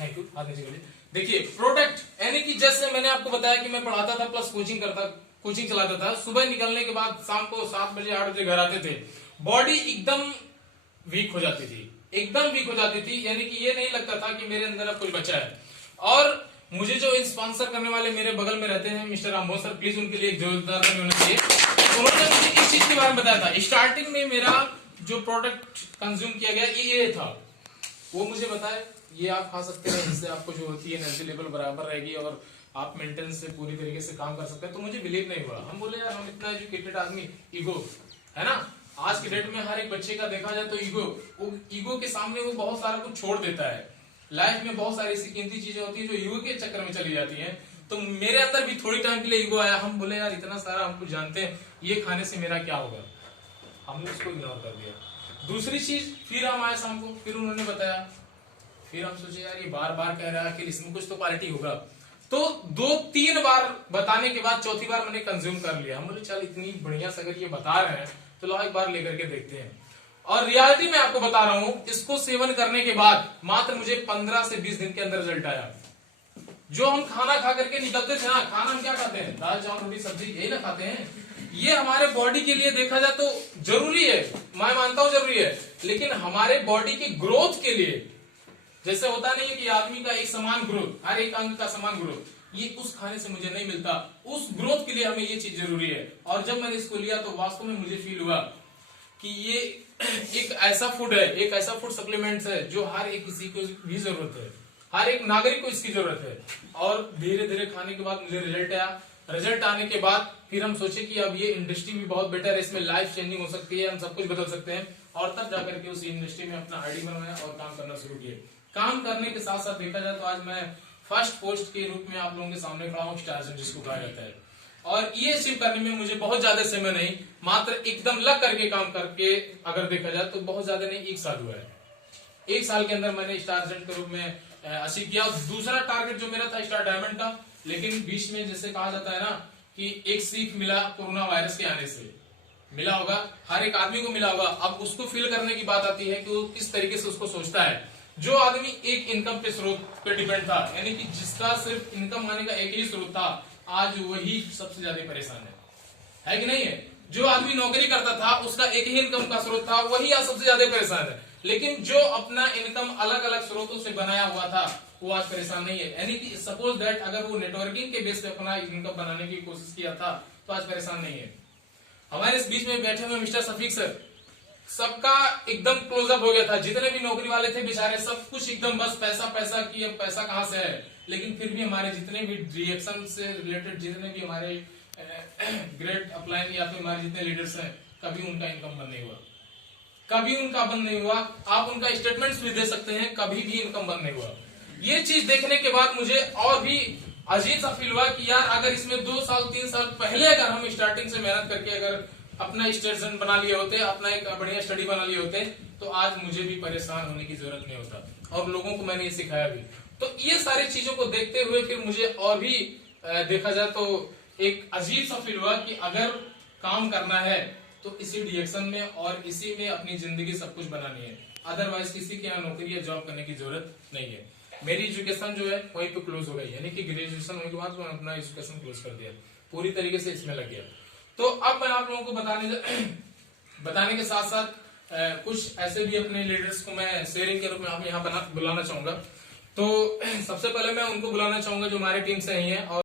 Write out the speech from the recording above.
Thank you. हाथ नीचे करिए। देखिए प्रोडक्ट यानी कि जैसे मैंने आपको बताया कि मैं पढ़ाता था प्लस कोचिंग चलाता था। सुबह निकलने के बाद शाम को 7 बजे 8 बजे घर आते थे, बॉडी एकदम वीक हो जाती थी, एकदम वीक हो जाती थी। यानी कि ये नहीं लगता था कि मेरे अंदर अब कुछ बचा है। और मुझे जो स्पॉन्सर करने वाले मेरे बगल में रहते हैं मिस्टर रामभोज सर, प्लीज उनके लिए एक जोरदार ताली होना चाहिए। उन्होंने मुझे इस चीज के बारे में बताया था। स्टार्टिंग में मेरा जो प्रोडक्ट कंज्यूम किया गया ये था, वो मुझे बताए ये आप खा सकते हैं, इससे आपको जो होती है एनर्जी लेवल बराबर रहेगी और आप मेंटेनेंस से पूरी तरीके से काम कर सकते हैं। तो मुझे बिलीव नहीं हुआ। हम बोले यार हम इतना एजुकेटेड आदमी, ईगो है ना, आज के डेट में हर एक बच्चे का देखा जाए तो ईगो के सामने वो बहुत सारा कुछ छोड़ देता है। लाइफ में बहुत सारी ऐसी कीमती चीजें होती है जो ईगो के चक्कर में चली जाती हैं। तो मेरे अंदर भी थोड़ी टाइम के लिए ईगो आया। हम बोले यार इतना सारा हम कुछ जानते हैं, ये खाने से मेरा क्या होगा, हमने उसको इग्नोर कर दिया। दूसरी चीज फिर हम आए शाम को, फिर उन्होंने बताया, फिर हम सोचे यार ये बार बार कह रहा है कि इसमें कुछ तो क्वालिटी होगा। तो 2-3 बार बताने के बाद चौथी बार मैंने कंज्यूम कर लिया। हम बोले चल इतनी बढ़िया से अगर ये बता रहे हैं तो लो एक बार लेकर के देखते हैं। और रियलिटी में आपको बता रहा हूं, इसको सेवन करने के बाद मात्र मुझे 15 से 20 दिन के अंदर रिजल्ट आया। जो हम खाना खा करके निकलते थे ना, खाना हम क्या खाते हैं, दाल चावल रोटी सब्जी, यही ना खाते हैं। ये हमारे बॉडी के लिए देखा जाए तो जरूरी है, मैं मानता हूं जरूरी है, लेकिन हमारे बॉडी की ग्रोथ के लिए, जैसे होता नहीं है कि आदमी का एक समान ग्रोथ, हर एक अंग का समान ग्रोथ, ये उस खाने से मुझे नहीं मिलता। उस ग्रोथ के लिए हमें ये चीज जरूरी है। और जब मैंने इसको लिया तो वास्तव में मुझे फील हुआ कि ये एक ऐसा फूड है, एक ऐसा फूड सप्लीमेंट्स है जो हर एक किसी को भी जरूरत है, हर एक नागरिक को इसकी जरूरत है। और धीरे धीरे खाने के बाद मुझे रिजल्ट आया। रिजल्ट आने के बाद फिर हम सोचे कि अब ये इंडस्ट्री भी बहुत बेटर है, इसमें लाइफ चेंजिंग हो सकती है, हम सब कुछ बदल सकते हैं। और तब जाकर के उस इंडस्ट्री में अपना आईडी बनवाया और काम करना शुरू किया। काम करने के साथ साथ देखा जाए तो आज मैं फर्स्ट पोस्ट के रूप में आप लोगों के सामने खड़ा हूँ, स्टार जिसको कहा जाता है। और ये अचीव करने में मुझे बहुत ज्यादा समय नहीं, मात्र एकदम लग करके काम करके अगर देखा जाए तो बहुत ज्यादा नहीं, 1 साल हुआ है। 1 साल के अंदर मैंने स्टार एजेंट के रूप में अचीव किया। दूसरा टारगेट जो मेरा था स्टार डायमंड का, लेकिन बीच में जैसे कहा जाता है ना कि एक सीख मिला कोरोना वायरस के आने से, मिला होगा, हर एक आदमी को मिला होगा। अब उसको फील करने की बात आती है कि वो किस तरीके से उसको सोचता है। जो आदमी एक इनकम पे स्रोत पे डिपेंड था, यानी कि जिसका सिर्फ इनकम आने का एक ही स्रोत था, आज वही सबसे ज्यादा परेशान है कि नहीं है। जो आदमी नौकरी करता था उसका एक ही इनकम का स्रोत था, वही आज सबसे ज्यादा परेशान है। लेकिन जो अपना इनकम अलग अलग स्रोतों से बनाया हुआ था वो आज परेशान नहीं है। यानी कि सपोज दैट अगर वो नेटवर्किंग के बेस पे अपना इनकम बनाने की कोशिश किया था तो आज परेशान नहीं है। हमारे इस बीच में बैठे हुए मिस्टर शफीक सर, सबका एकदम क्लोजअप हो गया था। जितने भी नौकरी वाले थे बेचारे सब कुछ एकदम बस पैसा पैसा की, अब पैसा कहां से है। लेकिन फिर भी हमारे जितने भी रिएक्शन से रिलेटेड जितने भी हमारे ग्रेट अपलाइन या फिर हमारे जितने लीडर्स हैं, कभी उनका इनकम बंद नहीं हुआ, कभी उनका बंद नहीं हुआ। आप उनका स्टेटमेंट्स भी दे सकते हैं, कभी भी इनकम बंद नहीं हुआ। ये चीज देखने के बाद मुझे और भी अजीब सा फील हुआ कि यार अगर इसमें 2 साल 3 साल पहले अगर हम स्टार्टिंग से मेहनत करके अगर अपना स्टेशन बना लिए होते, अपना एक बढ़िया स्टडी बना लिए होते, तो आज मुझे भी परेशान होने की जरूरत नहीं होता। और लोगों को मैंने ये सिखाया भी। तो ये सारी चीजों को देखते हुए फिर मुझे और भी देखा जाए तो एक अजीब सा फील हुआ कि अगर काम करना है तो इसी डायरेक्शन में और इसी में अपनी जिंदगी सब कुछ बनानी है। अदरवाइज किसी के यहाँ नौकरी या जॉब करने की जरूरत नहीं है। मेरी एजुकेशन जो है वहीं पे क्लोज हो गई, यानी कि ग्रेजुएशन होने के बाद मैंने अपना एजुकेशन क्लोज कर दिया, पूरी तरीके से इसमें लग गया। तो अब मैं आप लोगों को बताने के साथ साथ कुछ ऐसे भी अपने लीडर्स को मैं शेयरिंग के रूप में आप यहाँ बुलाना चाहूंगा। तो सबसे पहले मैं उनको बुलाना चाहूंगा जो हमारे टीम से ही है। और